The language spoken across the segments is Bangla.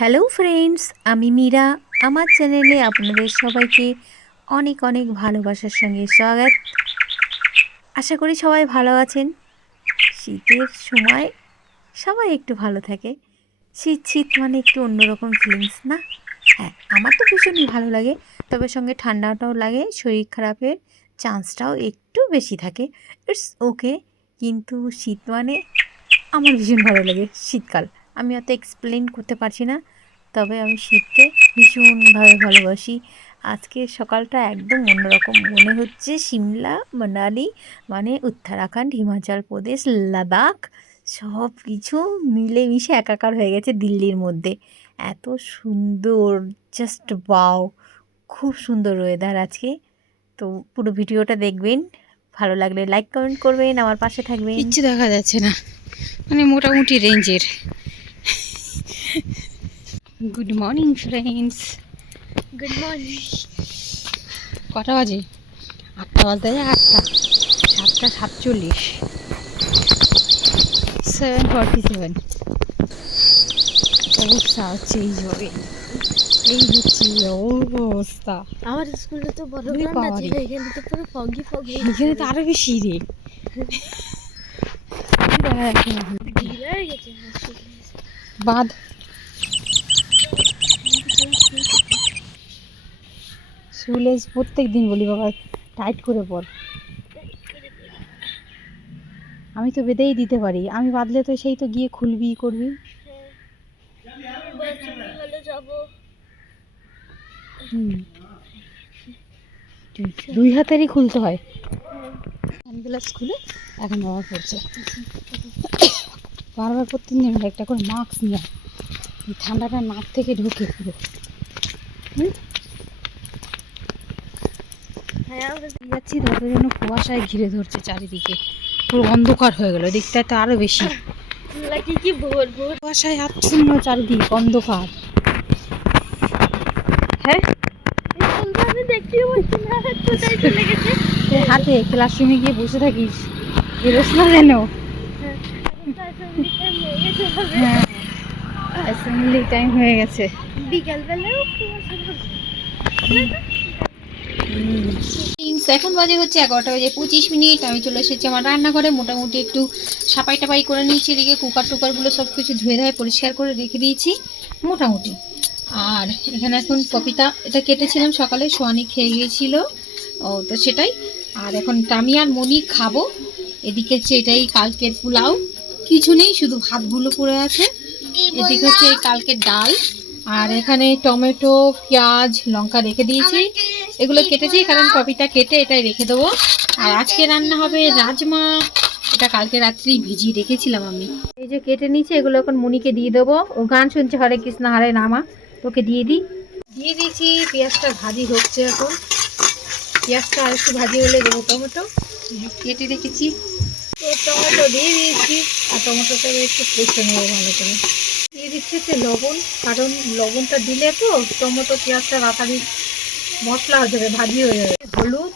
হ্যালো ফ্রেন্ডস, আমি মীরা। আমার চ্যানেলে আপনাদের সবাইকে অনেক অনেক ভালোবাসার সঙ্গে স্বাগত। আশা করি সবাই ভালো আছেন। শীতের সময় সবাই একটু ভালো থাকে। শীত শীত মানে একটু অন্যরকম ফিলিংস না? হ্যাঁ, আমার তো ভীষণই ভালো লাগে। তবে সঙ্গে ঠান্ডাটাও লাগে, শরীর খারাপের চান্সটাও একটু বেশি থাকে। It's okay. কিন্তু শীত মানে আমার ভীষণ ভালো লাগে। শীতকাল আমি অত এক্সপ্লেন করতে পারছি না, তবে আমি শীতকে ভীষণভাবে ভালোবাসি। আজকের সকালটা একদম অন্যরকম মনে হচ্ছে। সিমলা, মানালি মানে উত্তরাখণ্ড, হিমাচল প্রদেশ, লাদাখ সব কিছু মিলেমিশে একাকার হয়ে গেছে দিল্লির মধ্যে। এত সুন্দর, জাস্ট ওয়াও! খুব সুন্দর ওয়েদার আজকে। তো পুরো ভিডিওটা দেখবেন, ভালো লাগলে লাইক কমেন্ট করবেন, আমার পাশে থাকবেন। কিচ্ছু দেখা যাচ্ছে না, মানে মোটামুটি রেঞ্জের। Good morning friends. Good morning. কটা বাজে? 8টা বাজতে যায়। 7:47, 7:47। অবস্থা হচ্ছে এই হচ্ছে অবস্থা। আমার স্কুলে তো বড় ওরে গ্রাউন্ড আছে, বাবারে, এখানে তো পুরো ফগি ফগ হয়ে এখানে তো আরো বেশি রে। দেখা যাচ্ছে না। ঢিলা হয়ে গেছে। বাদ শুলেস প্রত্যেক দিন বলি বাবা টাইট করে পর। আমি তো বেঁধেই দিতে পারি, আমি বাঁধলে তো সেই তো গিয়ে খুলবি করবি। দুই হাতেরই খুলতে হয়। হ্যান্ডগ্লাভস খুলে এখন ব্যবহার করছে। বারবার প্রত্যেক দিন একটা করে মাস্ক নিয়ে, এই ঠান্ডাটা নাক থেকে ঢোকে পুরো। যাচ্ছি তত যেন কুয়াশায় ঘিরে ধরছে চারিদিকে, পুরো অন্ধকার হয়ে গেল। দিকটা তো আরো বেশি কি ভোর ভোর কুয়াশায় আচ্ছন্ন, চারিদিক অন্ধকার। হ্যাঁ, আমি দেখতেও পাচ্ছি না, কোথায় চলে গেছে। হাতে ক্লাসরুমে গিয়ে বসে থাকিস, বেরোস না যেন। হ্যাঁ, অ্যাসেম্বলি টাইম হয়ে গেছে। বিকালবেলাও এখন বাজে হচ্ছে 11:25। আমি চলে এসেছি আমার রান্নাঘরে। মোটামুটি একটু সাপাই টাপাই করে নিয়েছি। এদিকে কুকার টুকারগুলো সব কিছু ধুয়ে ধুয়ে পরিষ্কার করে রেখে দিয়েছি মোটামুটি। আর এখানে এখন পপিতা এটা কেটেছিলাম সকালে, সোয়ানি খেয়ে গিয়েছিল, ও তো সেটাই। আর এখন আমি আর মনি খাবো। এদিকে হচ্ছে এটাই কালকের পোলাও, কিছু নেই, শুধু ভাতগুলো পড়ে আছে। এদিকে হচ্ছে এই কালকের ডাল। আর এখানে টমেটো, পেঁয়াজ, লঙ্কা রেখে দিয়েছি। এগুলো কেটেছি কারণ পপিতা কেটে এটাই রেখে দেবো। আর আজকে রান্না হবে রাজমা। এটা কালকে রাত্রেই ভিজিয়ে রেখেছিলাম আমি। এই যে কেটে নিয়েছি, এগুলো এখন মুনিকে দিয়ে দেবো। ও গান শুনছে, হরে কৃষ্ণ হরে রামা। তোকে দিয়ে দিয়েছি। পেঁয়াজটা ভাজি হচ্ছে এখন। পেঁয়াজটা আর একটু ভাজি হলে দেবো টমেটো কেটে রেখেছি। তো টমেটো দিয়ে দিয়েছি, আর টমেটোটা একটু কষে নেবো ভালো করে। দিয়ে দিচ্ছি হচ্ছে লবণ, কারণ লবণটা দিলে তো টমেটো পেঁয়াজটা তাড়াতাড়ি মশলা হয়ে যাবে, ভাজি হয়ে যাবে। হলুদ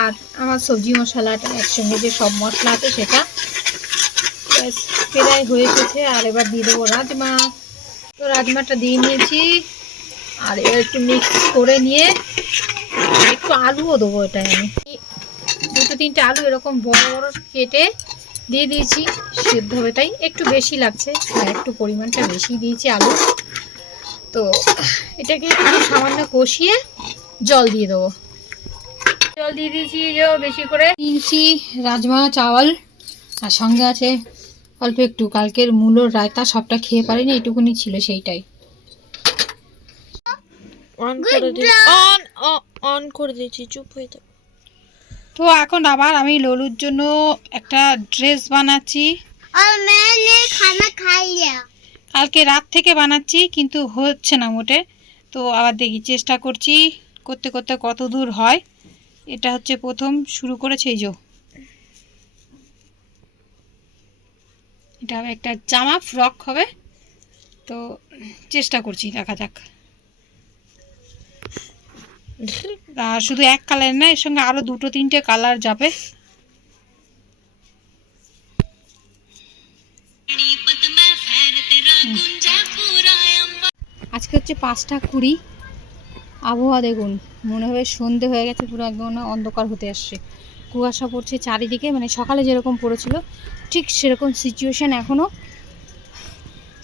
আর আমার সবজি মশলাটা একসঙ্গে যে সব মশলা আছে সেটা প্রায় হয়ে এসেছে। আর এবার দিয়ে দেবো রাজমা। তো রাজমাটা দিয়ে নিয়েছি, আর এবার একটু মিক্স করে নিয়ে একটু আলুও দেবো। এটাই আমি 2-3টে আলু এরকম বড় বড় কেটে দিয়ে দিয়েছি, সিদ্ধ হবে তাই একটু বেশি লাগছে, একটু পরিমাণটা বেশি দিয়েছি আলু। তো এটাকে একটু সামান্য কষিয়ে জল দিয়ে দেবো। জল দিয়ে দিয়েছি যে বেশি করে নিয়েছি রাজমা চাওয়াল, আর সঙ্গে আছে অল্প একটু কালকের মূলোর রায়তা। সবটা খেয়ে পারিনি, এইটুকুনি ছিল সেইটাই। অন করে দিয়েছি, চুপ হয়ে যাও। তো এখন আবার আমি ললুর জন্য একটা ড্রেস বানাচ্ছি। কালকে রাত থেকে বানাচ্ছি, কিন্তু হচ্ছে না মোটে। তো আবার দেখি, চেষ্টা করছি, করতে করতে কত দূর হয়। এটা হচ্ছে প্রথম শুরু করেছে। এই যে এটা হবে একটা জামা, ফ্রক হবে। তো চেষ্টা করছি, দেখা যাক। আর শুধু এক কালার না, এর সঙ্গে আরো 2-3টে কালার যাবে। আজকে হচ্ছে 5টা 20। আবহাওয়া দেখুন, মনে হয় সন্ধে হয়ে গেছে, পুরো একদম না অন্ধকার হতে আসছে, কুয়াশা পড়ছে চারিদিকে। মানে সকালে যেরকম পড়েছিল ঠিক সেরকম সিচুয়েশান এখনও।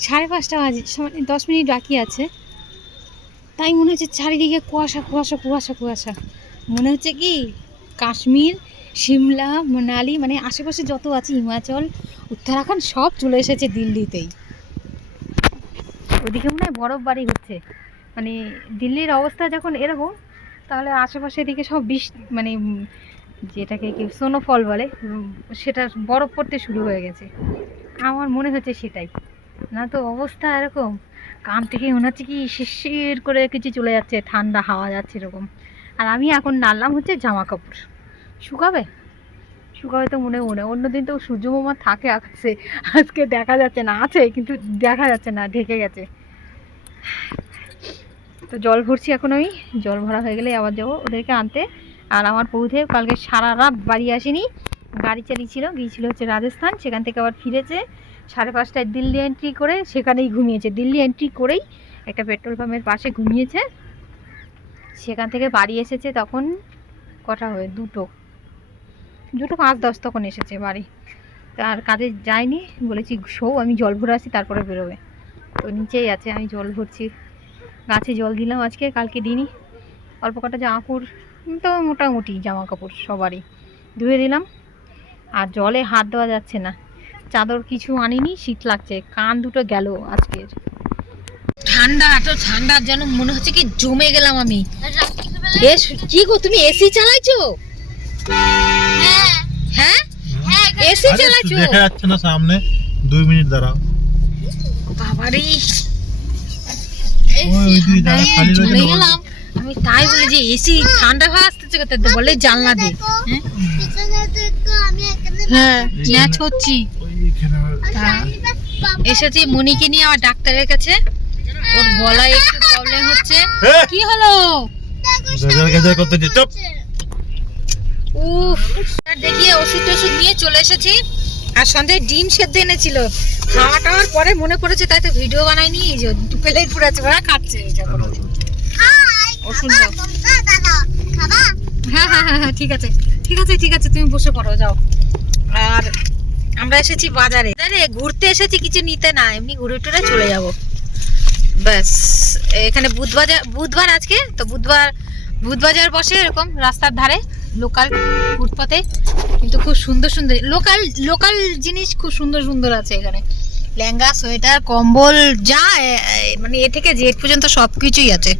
5:30 বাজে, 10 মিনিট বাকি আছে, তাই মনে হচ্ছে চারিদিকে কুয়াশা কুয়াশা কুয়াশা কুয়াশা। মনে হচ্ছে কি কাশ্মীর, সিমলা, মানালি, মানে আশেপাশে যত আছে, হিমাচল, উত্তরাখণ্ড সব চলে এসেছে দিল্লিতেই। ওদিকে মনে হয় বরফ বাড়ি হচ্ছে। মানে দিল্লির অবস্থা যখন এরকম, তাহলে আশেপাশে এদিকে সব মানে যেটাকে কি স্নোফল বলে, সেটা বরফ পড়তে শুরু হয়ে গেছে। আমার মনে হচ্ছে সেটাই, না তো অবস্থা এরকম কান থেকে মনে হচ্ছে কি শিরশির করে কিছু চলে যাচ্ছে, ঠান্ডা হাওয়া যাচ্ছে এরকম। আর আমি এখন নাড়লাম হচ্ছে জামা কাপড়, শুকাবে তো মনে অন্যদিন তো সূর্যমামা থাকে আকাশে, আজকে দেখা যাচ্ছে না, আছে কিন্তু দেখা যাচ্ছে না, ঢেকে গেছে। তো জল ভরছি এখন, আমি জল ভরা হয়ে গেলে আবার যাবো ওদেরকে আনতে। আর আমার পৌঁছে কালকে সারা রাত বাড়ি আসেনি, গাড়ি চালিয়েছিল, গিয়েছিল হচ্ছে রাজস্থান, সেখান থেকে আবার ফিরেছে 5:30টায় দিল্লি এন্ট্রি করে, সেখানেই ঘুমিয়েছে। দিল্লি এন্ট্রি করেই একটা পেট্রোল পাম্পের পাশে ঘুমিয়েছে, সেখান থেকে বাড়ি এসেছে তখন কটা হয়, 2:05-10 তখন এসেছে বাড়ি। আর কাজে যায়নি, বলেছি শো আমি জল ভরে আসি তারপরে বেরোবে। তো নিচেই আছে, আমি জল ভরছি, গাছে জল দিলাম আজকে, কালকে দিনই। অল্প কটা জামা কাপড়, তো মোটামুটি জামা কাপড় সবারই ধুয়ে দিলাম। আর জলে হাত দেওয়া যাচ্ছে না, চাদর কিছু আনিনি, শীত লাগছে, কান দুটো গেল আজকের। ঠান্ডা, এত ঠান্ডা যেন মনে হচ্ছে কি জমে গেলাম আমি। কি গো তুমি এসি চালাইছো? হ্যাঁ এসি চালাইছো? দেখা যাচ্ছে না সামনে, 2 মিনিট দাঁড়াও। বাবারে জমে গেলাম আমি, তাই বলে যে এসি ঠান্ডা হয়ে আসতেছে, বলে জানলা দে। হ্যাঁ ম্যাচ হচ্ছি। এসেছি মনিকে নিয়ে আমার ডাক্তারের কাছে, ওর গলায় একটু প্রবলেম হচ্ছে। কি হলো? উফ, দেখিয়ে ওষুধ টষুধ নিয়ে চলে এসেছি। আর সন্ধ্যায় ডিম সেদ্ধ এনেছিল, খাওয়া টাওয়ার পরে মনে পড়েছে, তাই তো ভিডিও বানাইনি। এই যে প্লেট পুরাচ্ছে, ওরা খাচ্ছে যখন ওষুধ। হ্যাঁ হ্যাঁ হ্যাঁ হ্যাঁ ঠিক আছে ঠিক আছে ঠিক আছে, তুমি বসে পড়ো যাও। আর আমরা এসেছি বাজারে, ঘুরতে এসেছি, কিছু নিতে না, এমনি ঘুরে টুরে চলে যাব ব্যাস। এখানে বুধবার আজকে তো, বুধবাজার বসে এরকম রাস্তার ধারে, লোকাল ফুটপাতে, কিন্তু খুব সুন্দর সুন্দর লোকাল জিনিস খুব সুন্দর সুন্দর আছে এখানে। লেহেঙ্গা, সোয়েটার, কম্বল, যা মানে এ থেকে জেড পর্যন্ত সব কিছুই আছে।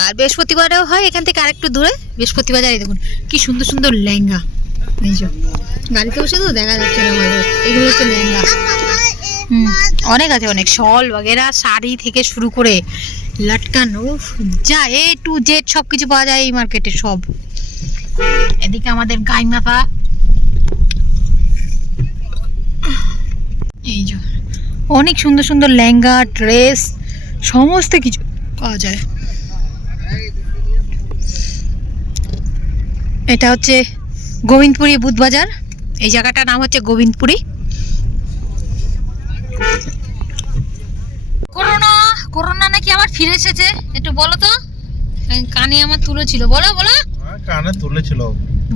আর বৃহস্পতিবারেও হয় এখান থেকে আরেকটু দূরে, বৃহস্পতিবাজারে দেখুন কি সুন্দর সুন্দর লেহেঙ্গা। এই যে গাড়িতে বসে তো দেখা যাচ্ছে না, এগুলো হচ্ছে লেহেঙ্গা। অনেক আছে, অনেক শল বগেরা, শাড়ি থেকে শুরু করে লটকান, যা A to Z সব কিছু পাওয়া যায় এই মার্কেটে সব। এদিকে আমাদের গাই মাথা, এই যে অনেক সুন্দর সুন্দর লেহেঙ্গা, ড্রেস, সমস্ত কিছু পাওয়া যায়। এটা হচ্ছে গোবিন্দপুরি বুধবাজার, এই জায়গাটার নাম হচ্ছে গোবিন্দপুরি। করোনা নাকি আবার ফিরে এসেছে, একটু বলো তো। কানে আমার তুলেছিল, বলো বলো। কানে তুলেছিল,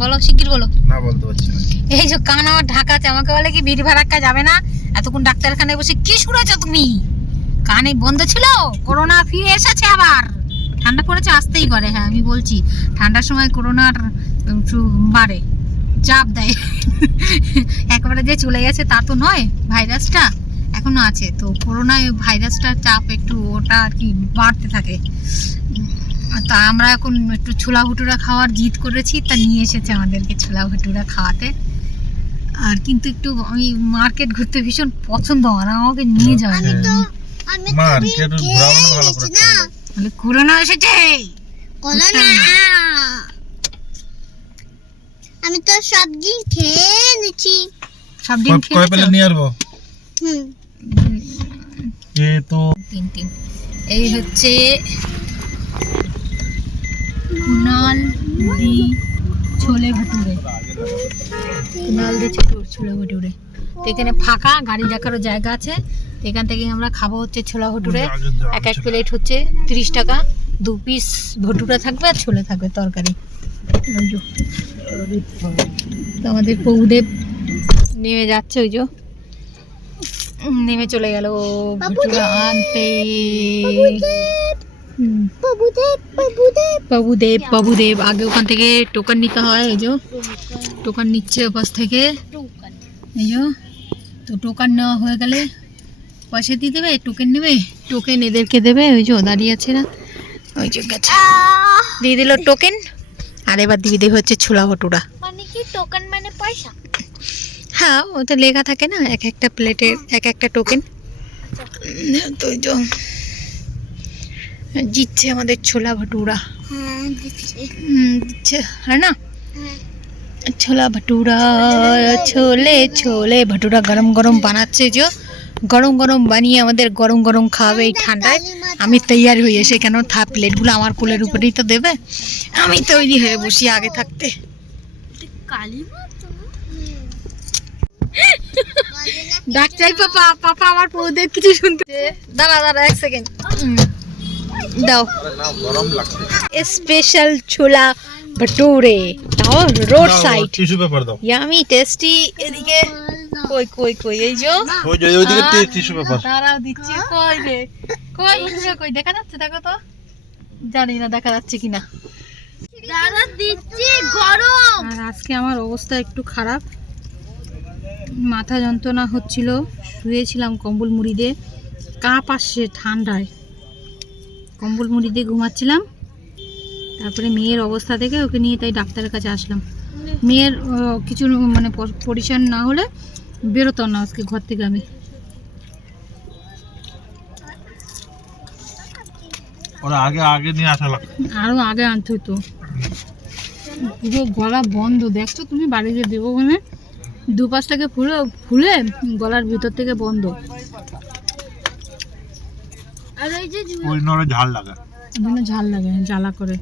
বলো শিগগির বলো। না বলতে পারছি না। এই যে কান আমার ঢাকা আছে, আমাকে বলে কি ভিড় ভাড়াক্কা যাবে না, এতক্ষণ ডাক্তারখানায় বসে কি শুনেছো তুমি? কানে বন্ধ ছিল, করোনা ফিরে এসেছে আবার। ঠান্ডা পড়েছে, আসতেই পারে। হ্যাঁ আমি বলছি, ঠান্ডার সময় করোনার একটু বাড়ে, চাপ দেয়। একবারে যে চলে গেছে তা তো নয়, ভাইরাসটা এখনো আছে, তো করোনায় ভাইরাসটার চাপ একটু ওটা আর কি বাড়তে থাকে। তা আমরা এখন একটু ছোলা ভুটুরা খাওয়ার জিদ করেছি, তা নিয়ে এসেছে আমাদেরকে ছোলা ভুটুরা খাওয়াতে। আর কিন্তু একটু আমি মার্কেট ঘুরতে ভীষণ পছন্দ, আর আমাকে নিয়ে যাওয়া মার্কেট ঘোরানো ভালো করে ঠান্ডা। তাহলে করোনা এসেছে, করোনা আমি তো সব দিন খেয়ে নিচ্ছি। সব দিন কয় খেয়েছো? পেলে নিয়ে আসবো? এ তো তিন। এই হচ্ছে কুনাল দি ছোলে ভটুরে, কুনাল দি ছোলে ভটুরে। তো এখানে ফাঁকা, গাড়ি রাখারও জায়গা আছে। তো এখান থেকে আমরা খাবো হচ্ছে ছোলা ভটুরে। এক এক প্লেট হচ্ছে 30 টাকা, 2 পিস ভটুরা থাকবে আর ছোলে থাকবে তরকারি। ওই যে তো আমাদের প্রভুদেব নেমে যাচ্ছে, ওই যে নেমে চলে গেল ভটুরা আনতে। প্রভুদেব আগে ওখান থেকে টোকন নিতে হয়, এই যে টোকন নিচ্ছে ওপাশ থেকে, এই যে। তো টোকন নেওয়া হয়ে গেলে পয়সা দিয়ে দেবে, টোকেন নেবে, টোকেন এদেরকে দেবে, ওই যে দাঁড়িয়ে আছে না, ওই যে গেছে দিয়ে দিল টোকেন। আর এবার দিয়ে দেবে হচ্ছে ছোলা ভটুরা। মানে কি টোকেন মানে পয়সা? হ্যাঁ, ওতে লেখা থাকে না এক একটা প্লেটের এক একটা টোকেন। তো ওই যে জিতছে আমাদের ছোলা ভটুরা। হ্যাঁ দিচ্ছি। দিচ্ছে আর না ছোলা ভটুরা, ছোলে ছোলে ভটুরা গরম গরম বানাচ্ছে, যে গরম গরম বানিয়ে আমাদের গরম গরম খাওয়াবে এই ঠান্ডায়। আমি তৈয়ার হয়ে এসে, কেন প্লেটগুলো আমার কোলের উপরেই তো দেবে, আমি তৈরি হয়ে বসি আগে থাকতে। কালী মা তো ডাক্তার পাপা, পাপা আমার প্রভুদের কিছু শুনতে। দাঁড়া দাঁড়া 1 সেকেন্ড দাও। গরম লাগছে। স্পেশাল ছোলা ভটুরে, তাও রোড সাইড, টিস্যু পেপার দাও। Yummy tasty. এদিকে কই কই কই, এই যে ওই যে ওইদিকে টিস্যু পেপার। তারাও দিচ্ছি। কই রে, কই ভটুরে কই, দেখা যাচ্ছে? দেখো তো, জানি না দেখা যাচ্ছে কিনা। দাদা দিচ্ছি গরম। আর আজকে আমার অবস্থা একটু খারাপ, মাথা যন্ত্রণা হচ্ছিল, শুয়েছিলাম কম্বল মুড়ি দিয়ে, কাঁপ আসছে ঠান্ডায়, কম্বল মুড়ি দিয়ে ঘুমাচ্ছিলাম। তারপরে মেয়ের অবস্থা থেকে ওকে নিয়ে তাই ডাক্তারের কাছে আসলাম। মেয়ের কিছু মানে পরিষ্কার না হলে বেরোতো না আজকে ঘর থেকে। আমি ওরা আগে আগে নিয়ে আসা লাগবে। আরও আগে আনতে হতো, পুরো গলা বন্ধ। দেখছো তুমি বাড়িতে দেবো মানে 2 পাশটাকে ফুলে ফুলে গলার ভিতর থেকে বন্ধ। আর ওই যে ওই নড়ে ঝাল লাগে। ঝাল লাগে, জ্বালা করে।